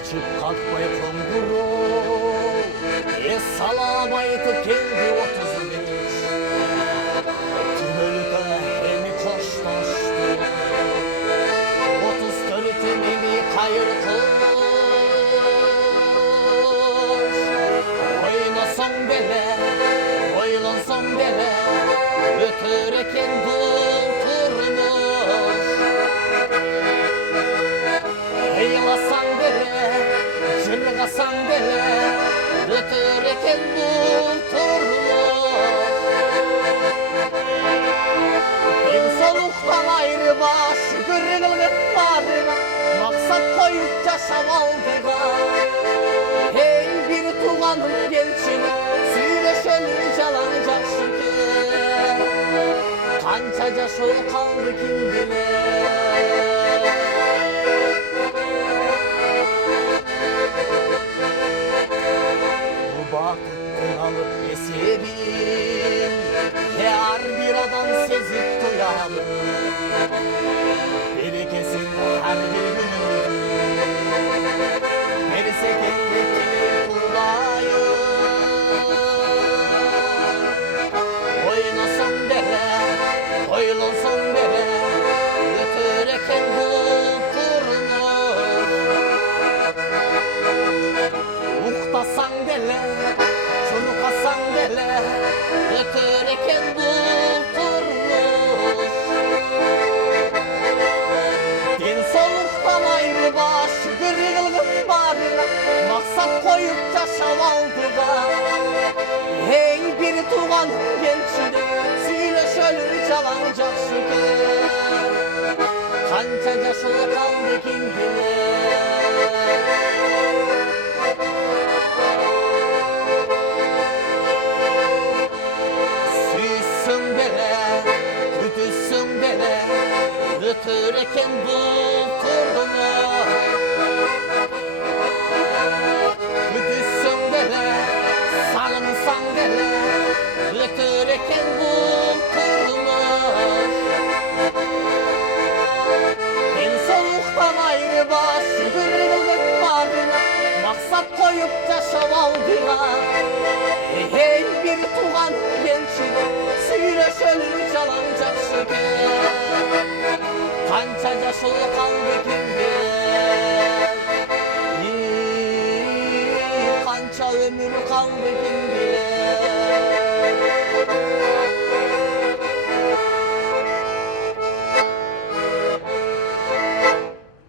açıp kalkmayı konguru salamaydı kendi 35 Tümölüde hemi koştaştı 34 mimi kayır koş Oynasan bele, oylansan bele Ötüreken bul turmuş Eylasan bele, cırgasan bele Ötüreken bul turmuş En soluktan ayrı baş Gırgılıp barına Maksat koyup yaşam aldığa Hey bir tuğanın gençini Suyla şölü calanacak şükür Kançaca şu kaldı kim bilir Bu bakıttın alıp esebin Yar bir adam sezip duyalım Berekesin her bir günümüzü Verirse kendikini buradayım Oynasan bere, oylansan bere Ötüreken bu kurunur Uhtasan dele, çurukasan dele Ötüreken bu kurunur Din soluktan ayrı baş Gırgılıp barına Maksat koyup yaşam aldığa Hey bir tuğan gençini Suyla şölü çalanacak şükür Kançaca şu kaldı kim bilir Süysün bele, kütüsün bele Ötüreken bu kurdunu Kütüsün bele, salınsan bele Ötüreken bu kurdunu En soluktan ayrı baş Gırgılıp barına Maksat koyup yaşam aldığına Hey bir tuğan gençini Suyla şölü çalanacak şükür Kançaca şu kaldı kim bilir Kança ömür kaldı kim bilir